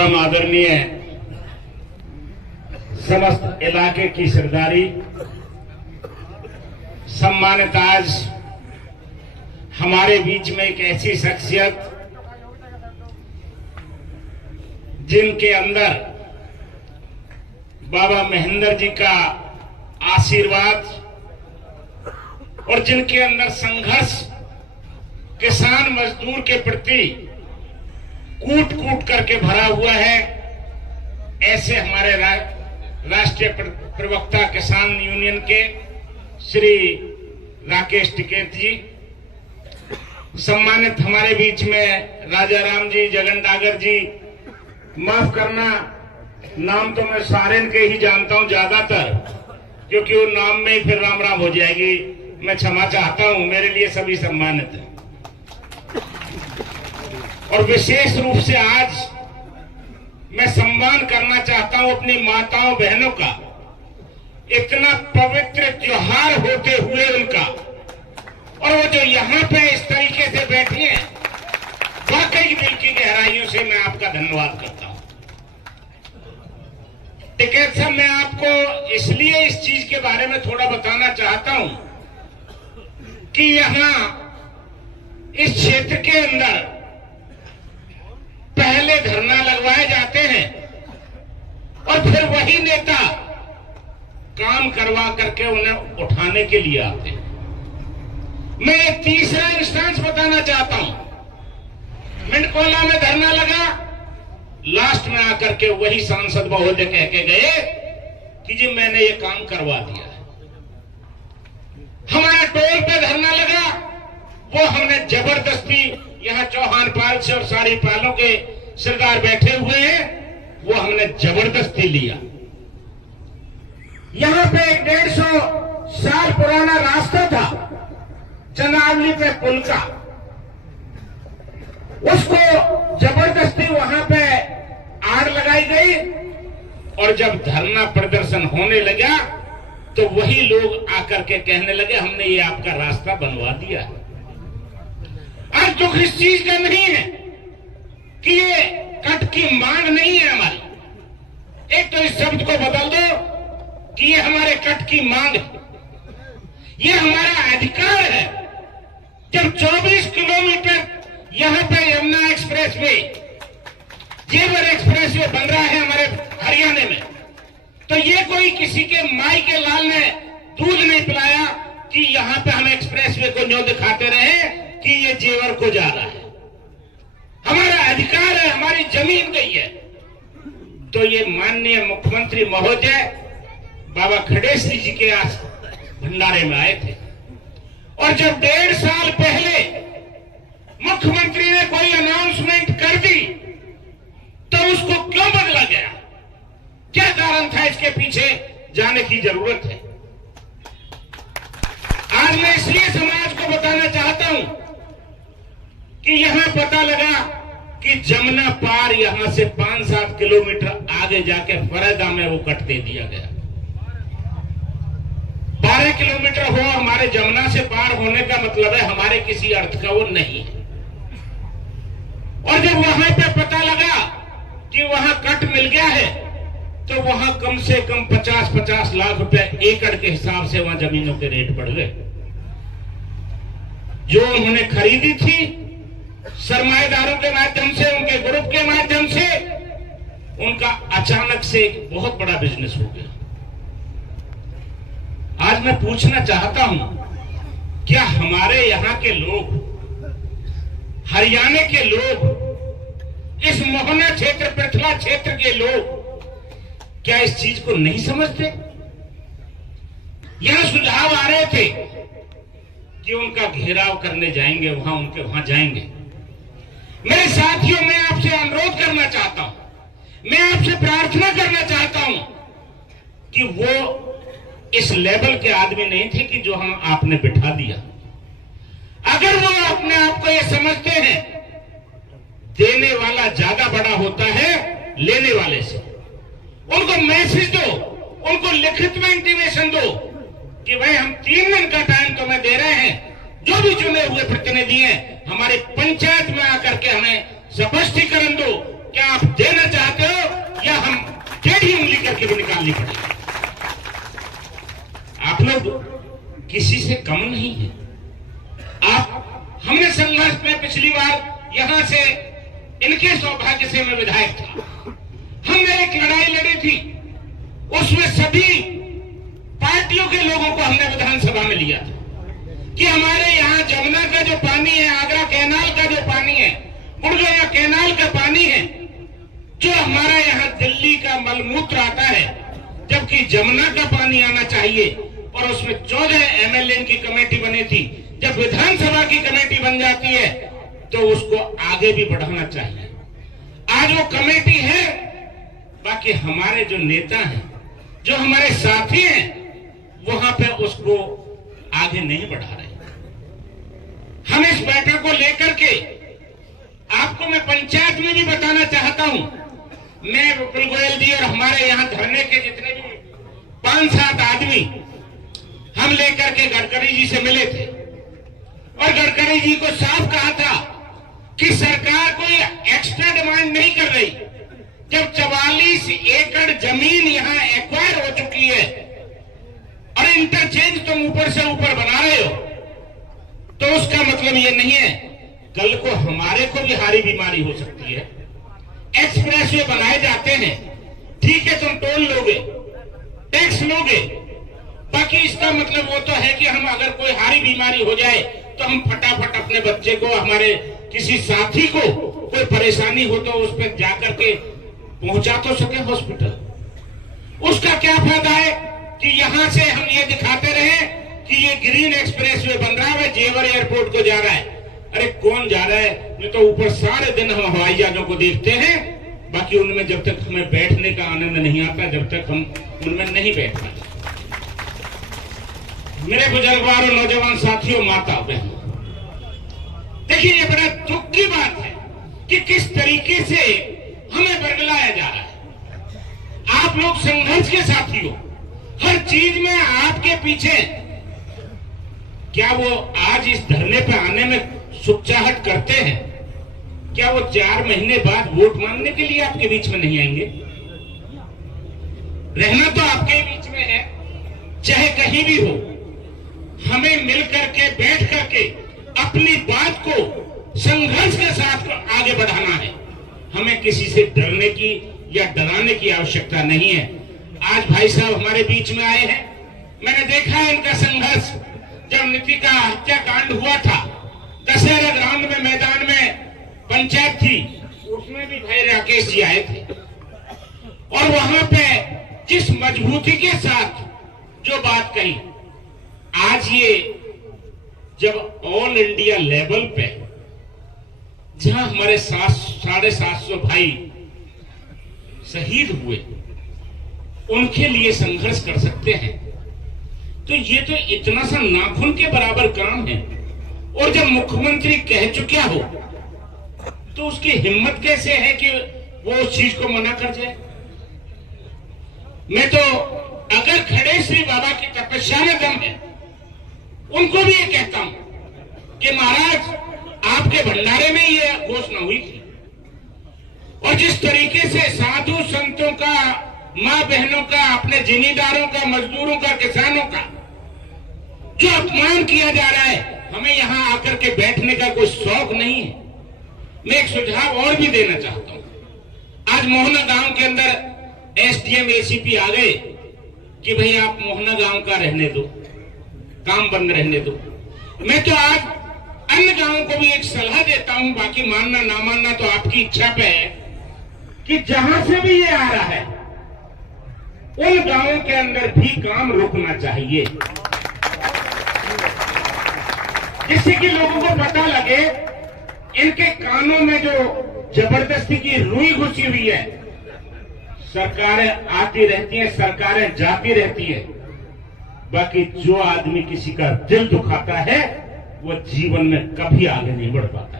परम आदरणीय समस्त इलाके की सरदारी, सम्मानित आज हमारे बीच में एक ऐसी शख्सियत जिनके अंदर बाबा महेंद्र जी का आशीर्वाद और जिनके अंदर संघर्ष किसान मजदूर के प्रति कूट कूट करके भरा हुआ है, ऐसे हमारे राष्ट्रीय प्रवक्ता किसान यूनियन के श्री राकेश टिकैत जी, सम्मानित हमारे बीच में राजा राम जी, जगन डागर जी, माफ करना नाम तो मैं सारे के ही जानता हूं ज्यादातर, क्योंकि वो नाम में ही फिर राम राम हो जाएगी। मैं क्षमा चाहता हूं, मेरे लिए सभी सम्मानित है। और विशेष रूप से आज मैं सम्मान करना चाहता हूं अपनी माताओं बहनों का, इतना पवित्र त्योहार होते हुए उनका, और वो जो यहाँ पे इस तरीके से बैठी हैं, वाकई दिल की गहराइयों से मैं आपका धन्यवाद करता हूं। टिकैत साहब, मैं आपको इसलिए इस चीज के बारे में थोड़ा बताना चाहता हूं कि यहां इस क्षेत्र के अंदर पहले धरना लगवाए जाते हैं और फिर वही नेता काम करवा करके उन्हें उठाने के लिए आते हैं। मैं एक तीसरा इंस्टेंस बताना चाहता हूं। मिंडकोला में धरना लगा, लास्ट में आकर के वही सांसद महोदय कह के गए कि जी मैंने ये काम करवा दिया है। हमारे टोल पे धरना लगा, वो हमने जबरदस्ती, यहाँ चौहान पाल से और सारी पालों के सरदार बैठे हुए हैं, वो हमने जबरदस्ती लिया। यहाँ पे एक 150 साल पुराना रास्ता था चंद्रावली पे पुल का, उसको जबरदस्ती वहां पे आड़ लगाई गई, और जब धरना प्रदर्शन होने लगा तो वही लोग आकर के कहने लगे हमने ये आपका रास्ता बनवा दिया है। आज दुख इस चीज का नहीं है कि ये कट की मांग नहीं है हमारी। एक तो इस शब्द को बदल दो कि ये हमारे कट की मांग है, ये हमारा अधिकार है। जब 24 किलोमीटर यहां पे यमुना एक्सप्रेस वे, जेवर एक्सप्रेस वे बन रहा है हमारे हरियाणा में, तो ये कोई किसी के माई के लाल ने दूध नहीं पिलाया कि यहां पे हम एक्सप्रेस वे को न्यों दिखाते रहे कि ये जेवर को जा रहा है। हमारा अधिकार है, हमारी जमीन गई है। तो ये माननीय मुख्यमंत्री महोदय बाबा खड़ेसी जी के भंडारे में आए थे, और जब 1.5 साल पहले मुख्यमंत्री ने कोई अनाउंसमेंट कर दी तो उसको क्यों बदला गया? क्या कारण था? इसके पीछे जाने की जरूरत है। आज मैं इसलिए समाज को बताना चाहता हूं कि यहां पता लगा कि जमुना पार यहां से 5-7 किलोमीटर आगे जाके फरेदा में वो कट दे दिया गया। 12 किलोमीटर हो हमारे जमुना से पार होने का मतलब है हमारे किसी अर्थ का वो नहीं है। और जब वहां पे पता लगा कि वहां कट मिल गया है, तो वहां कम से कम 50-50 लाख रुपए एकड़ के हिसाब से वहां जमीनों के रेट बढ़ गए। जो उन्होंने खरीदी थी सरमाएदारों के माध्यम से, उनके ग्रुप के माध्यम से, उनका अचानक से एक बहुत बड़ा बिजनेस हो गया। आज मैं पूछना चाहता हूं, क्या हमारे यहां के लोग, हरियाणा के लोग, इस मोहना क्षेत्र, पृथला क्षेत्र के लोग क्या इस चीज को नहीं समझते? यहां सुझाव आ रहे थे कि उनका घेराव करने जाएंगे, वहां जाएंगे। मेरे साथियों, मैं आपसे अनुरोध करना चाहता हूं, मैं आपसे प्रार्थना करना चाहता हूं कि वो इस लेवल के आदमी नहीं थे कि जो हम आपने बिठा दिया। अगर वो अपने आप को ये समझते हैं देने वाला ज्यादा बड़ा होता है लेने वाले से, उनको मैसेज दो, उनको लिखित में इंटीमेशन दो कि भाई हम 3 दिन का टाइम तुम्हें दे रहे हैं, जो भी चुने हुए प्रतिनिधि हैं हमारे पंचायत में आकर के हमें स्पष्टीकरण दो क्या आप देना चाहते हो या हम टेढ़ी उंगली करके भी निकालनी पड़ेगी? आप लोग किसी से कम नहीं है। हमने संघर्ष में पिछली बार यहां से इनके सौभाग्य से मैं विधायक था, हमने एक लड़ाई लड़ी थी, उसमें सभी पार्टियों के लोगों को हमने विधानसभा में लिया था कि हमारे यहाँ जमुना का जो पानी है, आगरा कैनाल का जो पानी है, गुड़गांव कैनाल का पानी है, जो हमारा यहाँ दिल्ली का मलमूत्र आता है, जबकि जमुना का पानी आना चाहिए। और उसमें 14 एमएलए की कमेटी बनी थी। जब विधानसभा की कमेटी बन जाती है तो उसको आगे भी बढ़ाना चाहिए। आज वो कमेटी है, बाकी हमारे जो नेता हैं, जो हमारे साथी हैं, वहां पे उसको आगे नहीं बढ़ा रहे। हम इस बैठक को लेकर के आपको मैं पंचायत में भी बताना चाहता हूं। मैं विपुल गोयल जी और हमारे यहां धरने के जितने भी 5-7 आदमी हम लेकर के गडकरी जी से मिले थे और गडकरी जी को साफ कहा था कि सरकार कोई एक्स्ट्रा डिमांड नहीं कर रही। जब 44 एकड़ जमीन यहां एक्वायर हो चुकी है और इंटरचेंज तुम ऊपर से ऊपर बना रहे हो, तो उसका मतलब ये नहीं है कल को हमारे को भी हारी बीमारी हो सकती है। एक्सप्रेस वे बनाए जाते हैं, ठीक है, तुम टोल लोगे, टैक्स लोगे, बाकी इसका मतलब वो तो है कि हम अगर कोई हारी बीमारी हो जाए तो हम फटाफट अपने बच्चे को, हमारे किसी साथी को कोई परेशानी हो तो उस पर जाकर के पहुंचा तो सके हॉस्पिटल। उसका क्या फायदा है कि यहां से हम ये दिखाते रहे कि ये ग्रीन एक्सप्रेस वे बन रहा है, जेवर एयरपोर्ट को जा रहा है। अरे कौन जा रहा है? नहीं तो ऊपर सारे दिन हम हवाई जहाजों को देखते हैं, बाकी उनमें जब तक हमें बैठने का आनंद नहीं आता, जब तक हम उनमें नहीं बैठते। मेरे बुजुर्गवारों, नौजवान साथियों, माता बहनों, देखिए ये बड़ा दुख की बात है कि किस तरीके से हमें बरगलाया जा रहा है। आप लोग संघर्ष के साथी हो, हर चीज में आपके पीछे। क्या वो आज इस धरने पर आने में सुखचाहट करते हैं? क्या वो 4 महीने बाद वोट मांगने के लिए आपके बीच में नहीं आएंगे? रहना तो आपके बीच में है, चाहे कहीं भी हो। हमें मिल करके, बैठ करके अपनी बात को संघर्ष के साथ आगे बढ़ाना है। हमें किसी से डरने की या डराने की आवश्यकता नहीं है। आज भाई साहब हमारे बीच में आए हैं, मैंने देखा है इनका संघर्ष। जब नीति का हत्याकांड हुआ था, दशहरा ग्राउंड में, मैदान में पंचायत थी, उसमें भी भाई राकेश जी आए थे और वहां पे जिस मजबूती के साथ जो बात कही, आज ये जब ऑल इंडिया लेवल पे जहां हमारे 750 भाई शहीद हुए, उनके लिए संघर्ष कर सकते हैं, तो ये तो इतना सा नाखून के बराबर काम है। और जब मुख्यमंत्री कह चुका हो तो उसकी हिम्मत कैसे है कि वो उस चीज को मना कर जाए? मैं तो अगर खड़े श्री बाबा की तपस्या में दम है, उनको भी ये कहता हूं कि महाराज, आपके भंडारे में ये घोषणा हुई थी और जिस तरीके से साधु संतों का, मां बहनों का, अपने जिमीदारों का, मजदूरों का, किसानों का जो अपमान किया जा रहा है, हमें यहां आकर के बैठने का कोई शौक नहीं है। मैं एक सुझाव और भी देना चाहता हूं। आज मोहना गांव के अंदर एसडीएम, एसीपी आ गए कि भाई आप मोहना गांव का रहने दो, काम बंद रहने दो। मैं तो आज अन्य गांवों को भी एक सलाह देता हूं, बाकी मानना ना मानना तो आपकी इच्छा पे है, कि जहां से भी ये आ रहा है उन गांवों के अंदर भी काम रुकना चाहिए, जिससे कि लोगों को पता लगे इनके कानों में जो जबरदस्ती की रुई घुसी हुई है। सरकारें आती रहती हैं, सरकारें जाती रहती है, बाकी जो आदमी किसी का दिल दुखाता है वो जीवन में कभी आगे नहीं बढ़ पाता।